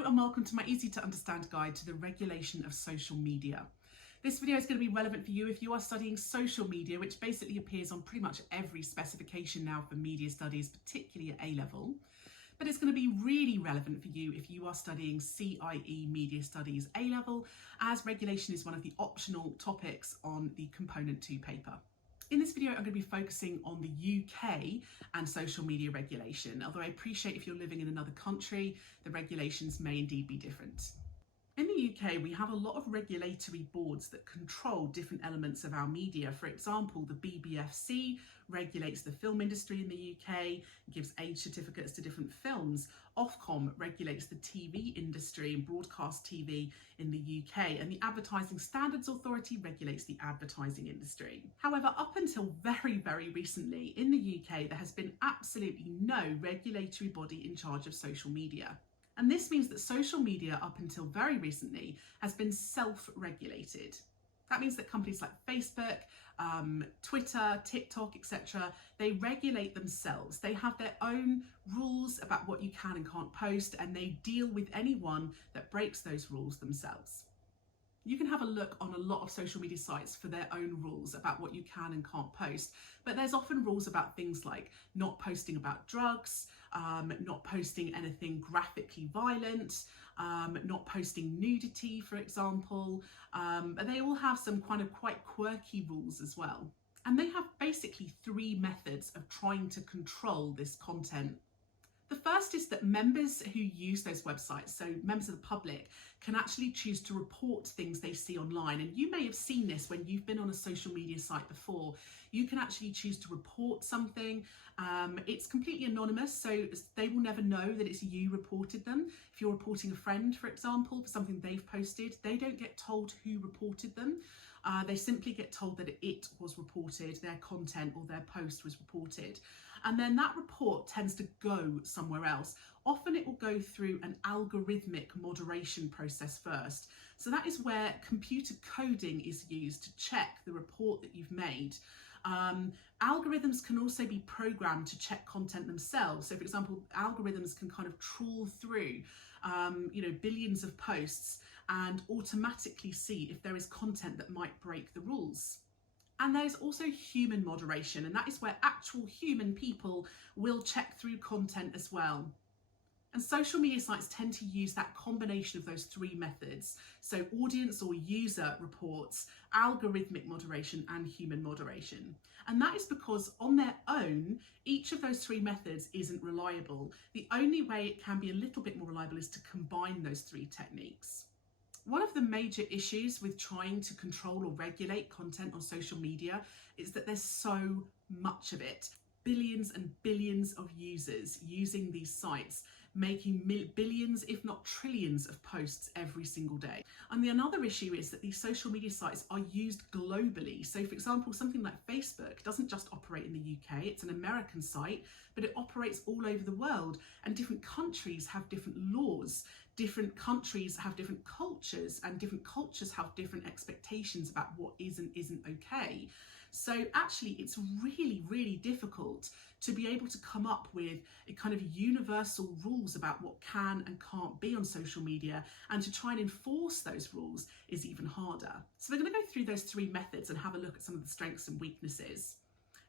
Hello and welcome to my easy to understand guide to the regulation of social media. This video is going to be relevant for you if you are studying social media, which basically appears on pretty much every specification now for media studies, particularly at A-level. But it's going to be really relevant for you if you are studying CIE Media Studies A-level, as regulation is one of the optional topics on the Component 2 paper. In this video, I'm going to be focusing on the UK and social media regulation, although I appreciate if you're living in another country, the regulations may indeed be different. In the UK, we have a lot of regulatory boards that control different elements of our media. For example, the BBFC regulates the film industry in the UK, gives age certificates to different films. Ofcom regulates the TV industry and broadcast TV in the UK, and the Advertising Standards Authority regulates the advertising industry. However, up until very recently in the UK, there has been absolutely no regulatory body in charge of social media. And this means that social media up until very recently has been self-regulated. That means that companies like Facebook, Twitter, TikTok, etc., they regulate themselves. They have their own rules about what you can and can't post, and they deal with anyone that breaks those rules themselves. You can have a look on a lot of social media sites for their own rules about what you can and can't post, but there's often rules about things like not posting about drugs, not posting anything graphically violent, not posting nudity, for example. But they all have some kind of quite quirky rules as well. And they have basically three methods of trying to control this content. The first is that members who use those websites, so members of the public, can actually choose to report things they see online. And you may have seen this when you've been on a social media site before. You can actually choose to report something. It's completely anonymous, so they will never know that it's you reported them. If you're reporting a friend, for example, for something they've posted, they don't get told who reported them. They simply get told that it was reported, their content or their post was reported. And then that report tends to go somewhere else. Often it will go through an algorithmic moderation process first. So that is where computer coding is used to check the report that you've made. Algorithms can also be programmed to check content themselves. So for example, algorithms can kind of trawl through billions of posts and automatically see if there is content that might break the rules. And there's also human moderation, and that is where actual human people will check through content as well. And social media sites tend to use that combination of those three methods. So audience or user reports, algorithmic moderation, and human moderation. And that is because on their own, each of those three methods isn't reliable. The only way it can be a little bit more reliable is to combine those three techniques. One of the major issues with trying to control or regulate content on social media is that there's so much of it. Billions and billions of users using these sites, making billions, if not trillions of posts every single day. And another issue is that these social media sites are used globally. So for example, something like Facebook doesn't just operate in the UK, it's an American site, but it operates all over the world, and different countries have different laws. Different countries have different cultures, and different cultures have different expectations about what is and isn't okay. So actually it's really difficult to be able to come up with a kind of universal rules about what can and can't be on social media, and to try and enforce those rules is even harder. So we're going to go through those three methods and have a look at some of the strengths and weaknesses.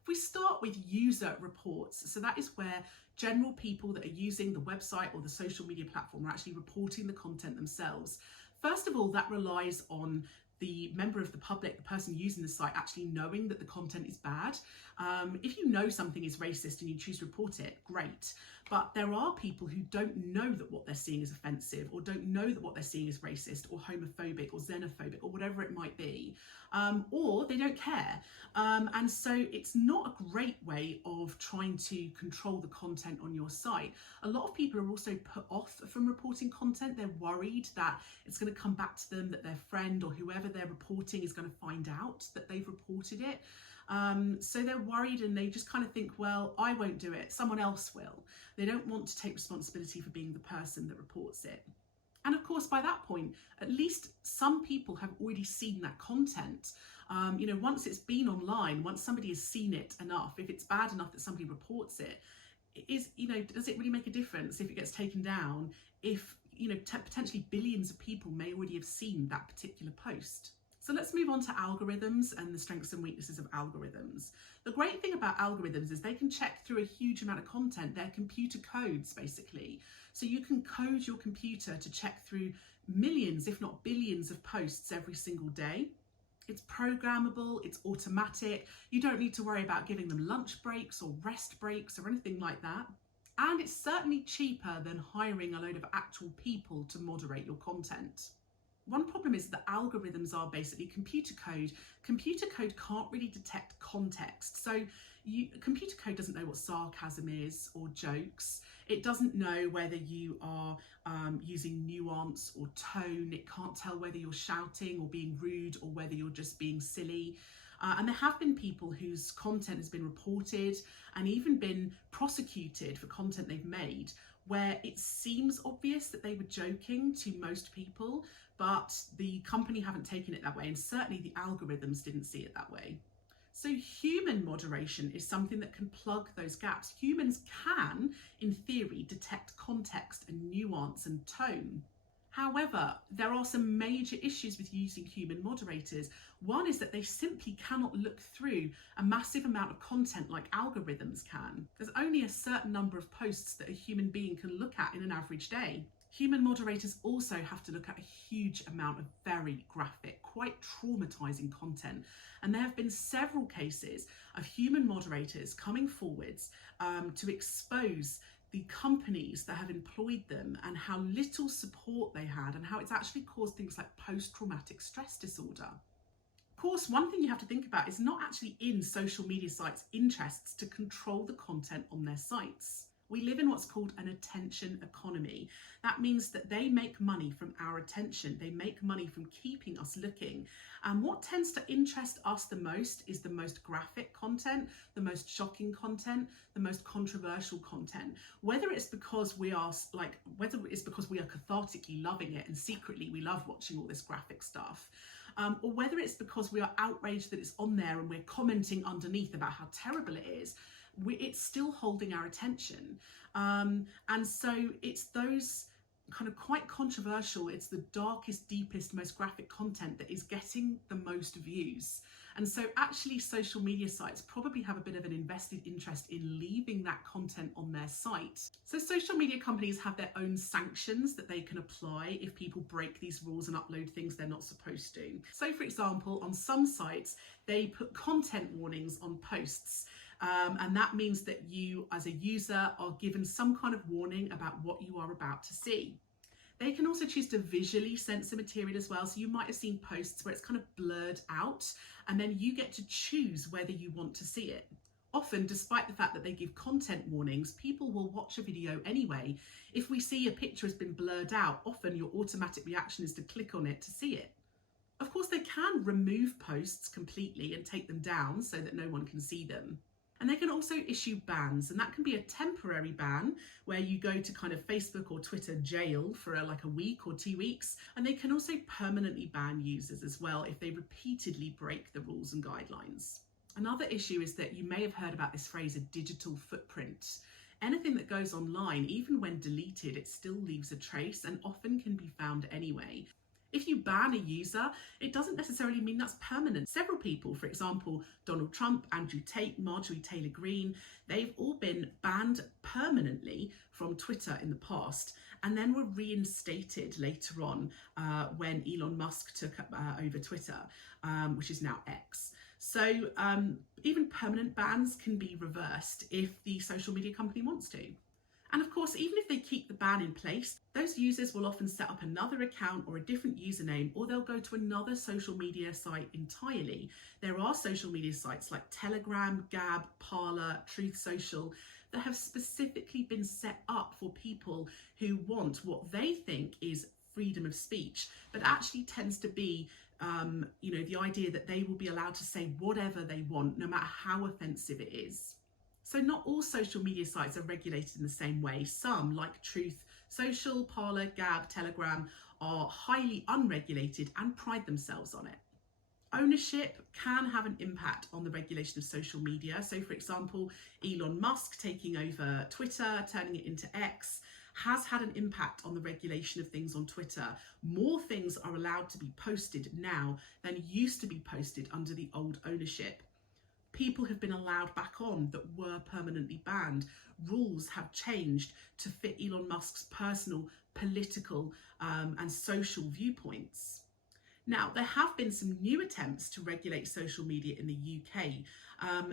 If we start with user reports, so that is where general people that are using the website or the social media platform are actually reporting the content themselves. First of all, that relies on the member of the public, the person using the site, actually knowing that the content is bad. If you know something is racist and you choose to report it, great. But there are people who don't know that what they're seeing is offensive, or don't know that what they're seeing is racist or homophobic or xenophobic or whatever it might be, or they don't care. And so it's not a great way of trying to control the content on your site. A lot of people are also put off from reporting content. They're worried that it's going to come back to them, that their friend or whoever they're reporting is going to find out that they've reported it. So they're worried, and they just kind of think, well, I won't do it, someone else will. They don't want to take responsibility for being the person that reports it. And of course, by that point, at least some people have already seen that content. Once it's been online, once somebody has seen it enough, if it's bad enough that somebody reports it, does it really make a difference if it gets taken down? If potentially billions of people may already have seen that particular post. So let's move on to algorithms and the strengths and weaknesses of algorithms. The great thing about algorithms is they can check through a huge amount of content. They're computer codes, basically. So you can code your computer to check through millions, if not billions, of posts every single day. It's programmable, it's automatic. You don't need to worry about giving them lunch breaks or rest breaks or anything like that. And it's certainly cheaper than hiring a load of actual people to moderate your content. One problem is that algorithms are basically computer code. Computer code can't really detect context. So computer code doesn't know what sarcasm is or jokes. It doesn't know whether you are using nuance or tone. It can't tell whether you're shouting or being rude or whether you're just being silly. And there have been people whose content has been reported and even been prosecuted for content they've made where it seems obvious that they were joking to most people, but the company haven't taken it that way, and certainly the algorithms didn't see it that way. So human moderation is something that can plug those gaps. Humans can, in theory, detect context and nuance and tone. However, there are some major issues with using human moderators. One is that they simply cannot look through a massive amount of content like algorithms can. There's only a certain number of posts that a human being can look at in an average day. Human moderators also have to look at a huge amount of very graphic, quite traumatizing content. And there have been several cases of human moderators coming forwards to expose the companies that have employed them and how little support they had and how it's actually caused things like post-traumatic stress disorder. Of course, one thing you have to think about is not actually in social media sites' interests to control the content on their sites. We live in what's called an attention economy. That means that they make money from our attention. They make money from keeping us looking. And what tends to interest us the most is the most graphic content, the most shocking content, the most controversial content. Whether it's because we are cathartically loving it and secretly we love watching all this graphic stuff, or whether it's because we are outraged that it's on there and we're commenting underneath about how terrible it is, it's still holding our attention. And so it's those kind of quite controversial, it's the darkest, deepest, most graphic content that is getting the most views. And so actually social media sites probably have a bit of an invested interest in leaving that content on their site. So social media companies have their own sanctions that they can apply if people break these rules and upload things they're not supposed to. So for example, on some sites, they put content warnings on posts. And that means that you as a user are given some kind of warning about what you are about to see. They can also choose to visually censor material as well. So you might have seen posts where it's kind of blurred out and then you get to choose whether you want to see it. Often, despite the fact that they give content warnings, people will watch a video anyway. If we see a picture has been blurred out, often your automatic reaction is to click on it to see it. Of course, they can remove posts completely and take them down so that no one can see them. And they can also issue bans, and that can be a temporary ban where you go to kind of Facebook or Twitter jail for like a week or 2 weeks. And they can also permanently ban users as well if they repeatedly break the rules and guidelines. Another issue is that you may have heard about this phrase, a digital footprint. Anything that goes online, even when deleted, it still leaves a trace and often can be found anyway. If you ban a user, it doesn't necessarily mean that's permanent. Several people, for example, Donald Trump, Andrew Tate, Marjorie Taylor Greene, they've all been banned permanently from Twitter in the past and then were reinstated later on when Elon Musk took over Twitter, which is now X. So even permanent bans can be reversed if the social media company wants to. And of course, even if they keep the ban in place, those users will often set up another account or a different username, or they'll go to another social media site entirely. There are social media sites like Telegram, Gab, Parler, Truth Social that have specifically been set up for people who want what they think is freedom of speech, but actually tends to be the idea that they will be allowed to say whatever they want, no matter how offensive it is. So not all social media sites are regulated in the same way. Some, like Truth Social, Parler, Gab, Telegram, are highly unregulated and pride themselves on it. Ownership can have an impact on the regulation of social media. So for example, Elon Musk taking over Twitter, turning it into X, has had an impact on the regulation of things on Twitter. More things are allowed to be posted now than used to be posted under the old ownership. People have been allowed back on that were permanently banned. Rules have changed to fit Elon Musk's personal, political and social viewpoints. Now, there have been some new attempts to regulate social media in the UK.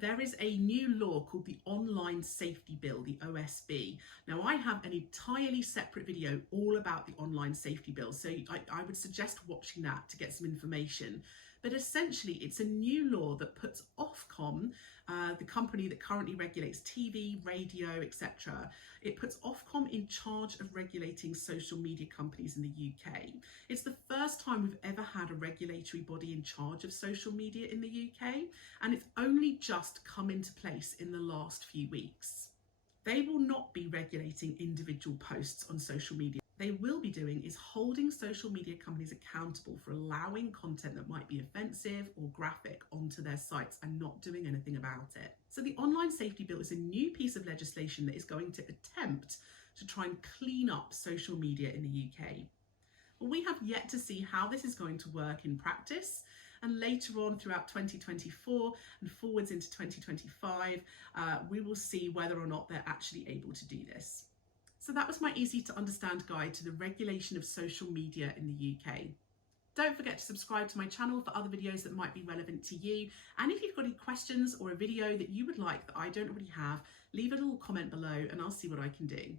There is a new law called the Online Safety Bill, the OSB. Now, I have an entirely separate video all about the Online Safety Bill, so I would suggest watching that to get some information. But essentially, it's a new law that puts Ofcom, the company that currently regulates TV, radio, etc., it puts Ofcom in charge of regulating social media companies in the UK. It's the first time we've ever had a regulatory body in charge of social media in the UK, and it's only just come into place in the last few weeks. They will not be regulating individual posts on social media. They will be doing is holding social media companies accountable for allowing content that might be offensive or graphic onto their sites and not doing anything about it. So the Online Safety Bill is a new piece of legislation that is going to attempt to try and clean up social media in the UK. Well, we have yet to see how this is going to work in practice, and later on throughout 2024 and forwards into 2025, we will see whether or not they're actually able to do this. So that was my easy to understand guide to the regulation of social media in the UK. Don't forget to subscribe to my channel for other videos that might be relevant to you. And if you've got any questions or a video that you would like that I don't already have, leave a little comment below and I'll see what I can do.